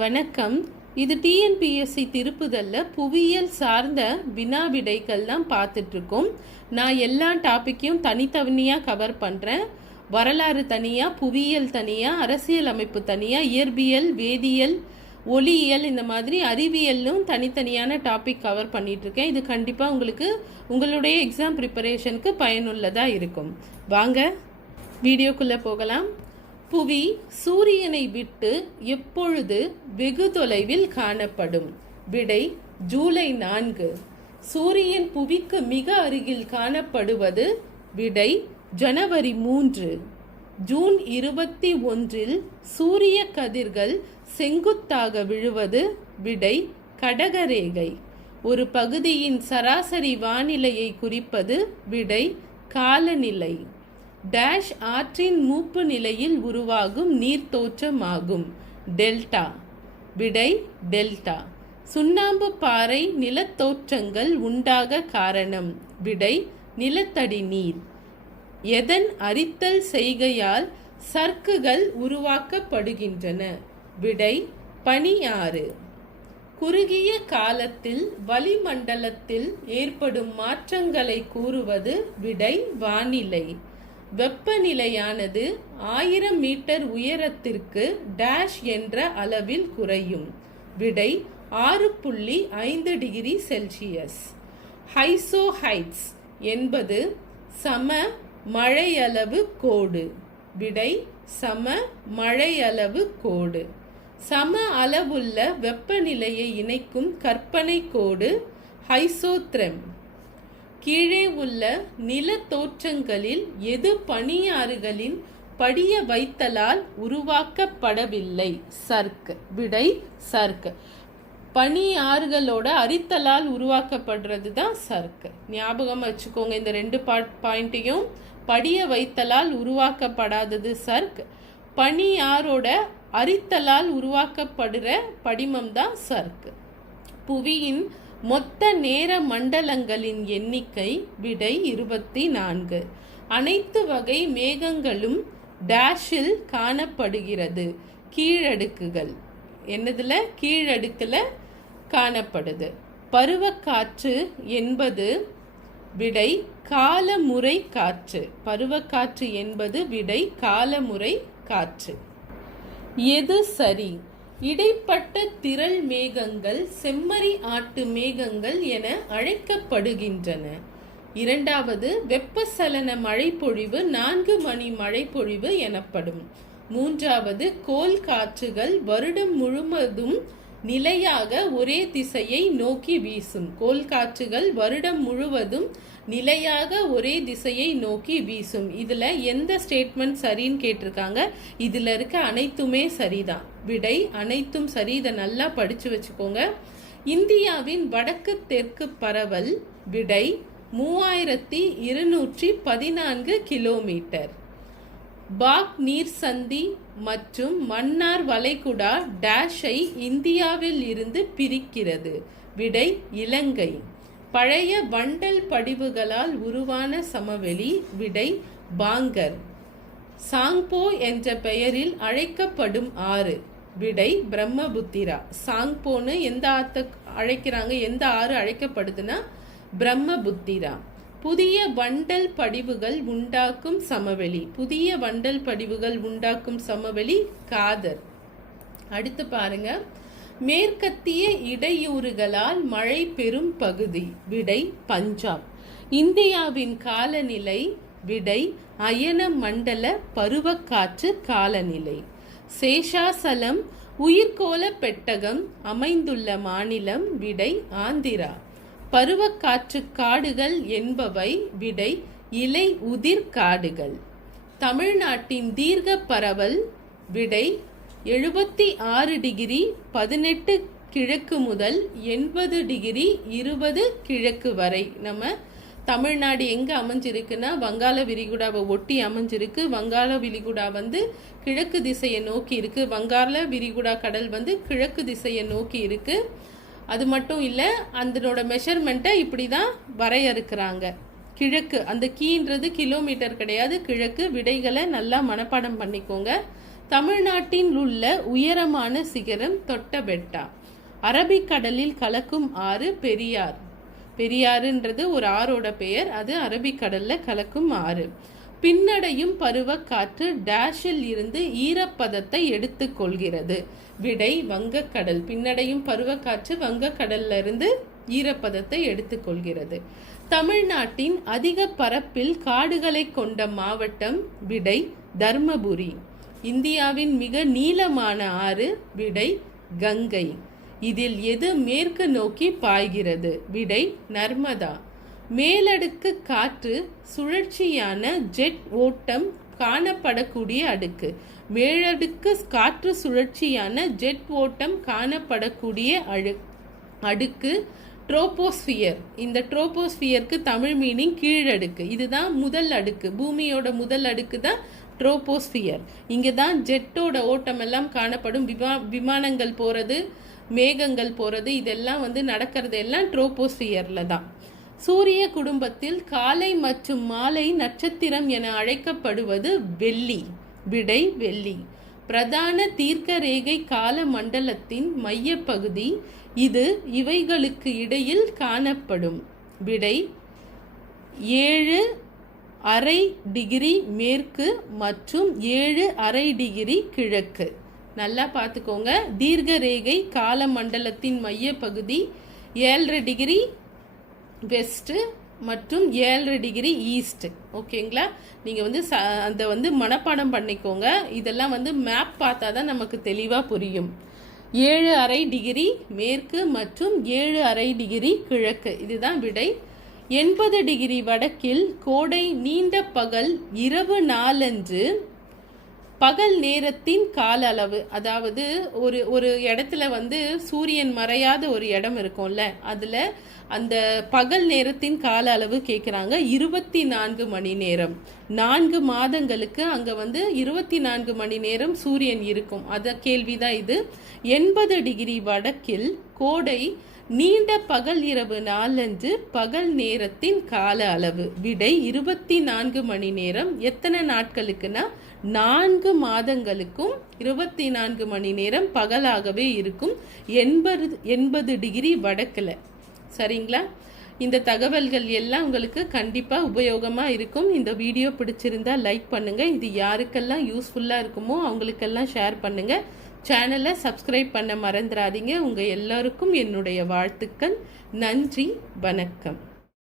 வணக்கம். இது டிஎன்பிஎஸ்சி திருப்புதல்ல புவியியல் சார்ந்த வினா விடைகள் தான் பார்த்துட்டு இருக்கோம் நான் எல்லா டாப்பிக்கையும் தனித்தனியாக கவர் பண்ணுறேன் வரலாறு தனியாக புவியியல் தனியாக அரசியல் அமைப்பு தனியாக இயற்பியல் வேதியியல் ஒளியியல் இந்த மாதிரி அறிவியலும் தனித்தனியான டாபிக் கவர் பண்ணிட்டு இருக்கேன் இது கண்டிப்பாக உங்களுக்கு உங்களுடைய எக்ஸாம் ப்ரிப்பரேஷனுக்கு பயனுள்ளதாக இருக்கும். வாங்க வீடியோக்குள்ளே போகலாம். புவி சூரியனை விட்டு எப்பொழுது வெகு தொலைவில் காணப்படும்? விடை ஜூலை நான்கு. சூரியன் புவிக்கு மிக அருகில் காணப்படுவது விடை ஜனவரி மூன்று. ஜூன் இருபத்தி ஒன்றில் சூரிய கதிர்கள் செங்குத்தாக விழுவது விடை கடகரேகை. ஒரு பகுதியின் சராசரி வானிலையை குறிப்பது விடை காலநிலை. டேஷ் ஆற்றின் மூப்பு நிலையில் உருவாகும் நீர்த்தோற்றமாகும். டெல்டா. விடை டெல்டா. சுண்ணாம்பு பாறை நிலத்தோற்றங்கள் உண்டாக காரணம். விடை நிலத்தடி நீர். எதன் அரித்தல் செய்கையால் சர்க்குகள் உருவாக்கப்படுகின்றன? விடை பனியாறு. குறுகிய காலத்தில் வளிமண்டலத்தில் ஏற்படும் மாற்றங்களை கூறுவது விடை வானிலை. வெப்பநிலையானது ஆயிரம் மீட்டர் உயரத்திற்கு டேஷ் என்ற அளவில் குறையும். விடை ஆறு புள்ளி ஐந்து டிகிரி செல்சியஸ். ஹைசோஹைட்ஸ் என்பது சம மழையளவு கோடு. விடை சம மழையளவு கோடு. சம அளவுள்ள வெப்பநிலையை இணைக்கும் கற்பனை கோடு ஹைசோத்ரெம். கீழே உள்ள நிலத்தோற்றங்களில் எது பனியாறுகளின் படிய வைத்தலால் உருவாக்கப்படவில்லை? சர்க். விடை சர்க். பனியாறுகளோட அரித்தலால் உருவாக்கப்படுறது தான் சர்க். ஞாபகம் வச்சுக்கோங்க இந்த ரெண்டு பாட் பாயிண்ட்டையும். படிய வைத்தலால் உருவாக்கப்படாதது சர்க். பனி அரித்தலால் உருவாக்கப்படுற படிமம் தான் சர்க். புவியின் மொத்த நேர மண்டலங்களின் எண்ணிக்கை விடை இருபத்தி நான்கு அனைத்து வகை மேகங்களும் டேஷில் காணப்படுகிறது. கீழடுக்குகள். என்னதில்? கீழடுக்கில் காணப்படுது. பருவக்காற்று என்பது விடை காலமுறை காற்று. பருவக்காற்று என்பது விடை காலமுறை காற்று. எது சரி? இடைப்பட்ட திரள் மேகங்கள் செம்மறி ஆட்டு மேகங்கள் என அழைக்கப்படுகின்றன. இரண்டாவது வெப்பசலன மழைப்பொழிவு நான்கு மணி மழைப்பொழிவு எனப்படும். மூன்றாவது கோல் காற்றுகள் வருடம் முழுவதும் நிலையாக ஒரே திசையை நோக்கி வீசும். கோல் காற்றுகள் வருடம் முழுவதும் நிலையாக ஒரே திசையை நோக்கி வீசும். இதில் எந்த ஸ்டேட்மெண்ட் சரின்னு கேட்டிருக்காங்க? இதில் இருக்க அனைத்துமே சரிதான். விடை அனைத்தும் சரி. இதை நல்லா படித்து வச்சுக்கோங்க. இந்தியாவின் வடக்கு தெற்கு பரவல் விடை மூவாயிரத்தி இருநூற்றி பதினான்கு கிலோமீட்டர். பாக் நீர் சந்தி மற்றும் மன்னார் வளைகுடா டேஷை இந்தியாவில் இருந்து பிரிக்கிறது. விடை இலங்கை. பழைய வண்டல் படிவுகளால் உருவான சமவெளி விடை பாங்கர். சாங்போ என்ற பெயரில் அழைக்கப்படும் ஆறு. விடை பிரம்மபுத்திரா. சாங்போன்னு எந்த ஆத்த அழைக்கிறாங்க எந்த ஆறு அழைக்கப்படுதுன்னா பிரம்மபுத்திரா. புதிய வண்டல் படிவுகள் உண்டாக்கும் சமவெளி. புதிய வண்டல் படிவுகள் உண்டாக்கும் சமவெளி காதர். அடுத்து பாருங்கள் மேற்கத்திய இடையூறுகளால் மழை பெறும் பகுதி விடை பஞ்சாப். இந்தியாவின் காலநிலை விடை அயன மண்டல பருவக்காற்று காலநிலை. சேஷாசலம் உயிர்கோள பெட்டகம் அமைந்துள்ள மாநிலம் விடை ஆந்திரா. பருவக்காற்று காடுகள் என்பவை விடை இலை உதிர் காடுகள். தமிழ்நாட்டின் தீர்க்க பரவல் விடை எழுபத்தி ஆறு டிகிரி பதினெட்டு கிழக்கு முதல் எண்பது டிகிரி இருபது கிழக்கு வரை. நம்ம தமிழ்நாடு எங்கே அமைஞ்சிருக்குன்னா வங்காள விரிகுடாவை ஒட்டி அமைஞ்சிருக்கு. வங்காள விரிகுடா வந்து கிழக்கு திசையை நோக்கி இருக்குது வங்காள விரிகுடா கடல் வந்து கிழக்கு திசையை நோக்கி இருக்குது அது மட்டும் இல்லை அதனோட மெஷர்மெண்ட்டை இப்படி தான் வரையறுக்கிறாங்க. கிழக்கு அந்த கீன்றது கிலோமீட்டர் கிடையாது. கிழக்கு விடைகளை நல்லா மனப்பாடம் பண்ணிக்கோங்க. தமிழ்நாட்டில் உள்ள உயரமான சிகரம் தொட்டபெட்டா அரபிக்கடலில் கலக்கும் ஆறு பெரியார். பெரியாறுன்றது ஒரு ஆறோட பெயர். அது அரபிக்கடலில் கலக்கும் ஆறு. பின்னடையும் பருவக்காற்று டேஷில் இருந்து ஈரப்பதத்தை எடுத்துக்கொள்கிறது விடை வங்கக்கடல் பின்னடையும் பருவக்காற்று வங்கக்கடல்ல இருந்து ஈரப்பதத்தை எடுத்துக்கொள்கிறது தமிழ்நாட்டின் அதிக பரப்பில் காடுகளை கொண்ட மாவட்டம் விடை தர்மபுரி. இந்தியாவின் மிக நீளமான ஆறு விடை கங்கை. இதில் எது மேற்கு நோக்கி பாய்கிறது? விடை நர்மதா. மேலடுக்கு காற்று சுழற்சியான ஜெட் ஓட்டம் காணப்படக்கூடிய அடுக்கு. மேலடுக்கு காற்று சுழற்சியான ஜெட் ஓட்டம் காணப்படக்கூடிய அழு அடுக்கு ட்ரோபோஸ்பியர். இந்த ட்ரோபோஸ்பியருக்கு தமிழ் மீனிங் கீழடுக்கு. இதுதான் முதல் அடுக்கு. பூமியோட முதல் அடுக்கு தான் ட்ரோபோஸ்பியர். இங்கே தான் ஜெட்டோட ஓட்டமெல்லாம் காணப்படும். விமா விமானங்கள் போகிறது மேகங்கள் போகிறது இதெல்லாம் வந்து நடக்கிறது எல்லாம் ட்ரோபோஸ்பியரில் தான் சூரிய குடும்பத்தில் காலை மற்றும் மாலை நட்சத்திரம் என அழைக்கப்படுவது வெள்ளி விடை வெள்ளி. பிரதான தீர்க்க ரேகை கால மண்டலத்தின் மையப்பகுதி இது இவைகளுக்கு இடையில் காணப்படும். விடை ஏழு அரை டிகிரி மேற்கு மற்றும் ஏழு அரை டிகிரி கிழக்கு. நல்லா பார்த்துக்கோங்க. தீர்க்க ரேகை கால மண்டலத்தின் மையப்பகுதி ஏழரை டிகிரி வெஸ்ட்டு மற்றும் ஏழரை டிகிரி ஈஸ்ட்டு ஓகேங்களா? நீங்கள் வந்து ச அந்த வந்து மனப்பாடம் பண்ணிக்கோங்க. இதெல்லாம் வந்து மேப் பார்த்தா தான் நமக்கு தெளிவாக புரியும். ஏழு அரை டிகிரி மேற்கு மற்றும் ஏழு அரை டிகிரி கிழக்கு. இதுதான் விடை. எண்பது டிகிரி வடக்கில் கோடை நீண்ட பகல் இரவு நாளன்று பகல் நேரத்தின் கால அளவு அதாவது ஒரு ஒரு இடத்துல வந்து சூரியன் மறையாத ஒரு இடம் இருக்கும்ல அதில் அந்த பகல் நேரத்தின் கால அளவு கேட்குறாங்க இருபத்தி நான்கு மணி நேரம். நான்கு மாதங்களுக்கு அங்கே வந்து இருபத்தி நான்கு மணி நேரம் சூரியன் இருக்கும். அத கேள்விதான் இது. எண்பது டிகிரி வடக்கில் கோடை நீண்ட பகல் இரவு நாளன்று பகல் நேரத்தின் கால அளவு. விடை இருபத்தி நான்கு மணி நேரம். எத்தனை நாட்களுக்குன்னா நான்கு மாதங்களுக்கும் இருபத்தி நான்கு மணி நேரம் பகலாகவே இருக்கும். எண்பது எண்பது டிகிரி வடக்கில். சரிங்களா? இந்த தகவல்கள் எல்லாம் உங்களுக்கு கண்டிப்பாக உபயோகமாக இருக்கும். இந்த வீடியோ பிடிச்சிருந்தா லைக் பண்ணுங்கள் இது யாருக்கெல்லாம் யூஸ்ஃபுல்லாக இருக்குமோ அவங்களுக்கெல்லாம் ஷேர் பண்ணுங்கள் சேனலை சப்ஸ்கிரைப் பண்ண மறந்துடாதீங்க உங்கள் எல்லாருக்கும் என்னுடைய வாழ்த்துக்கள். நன்றி வணக்கம்.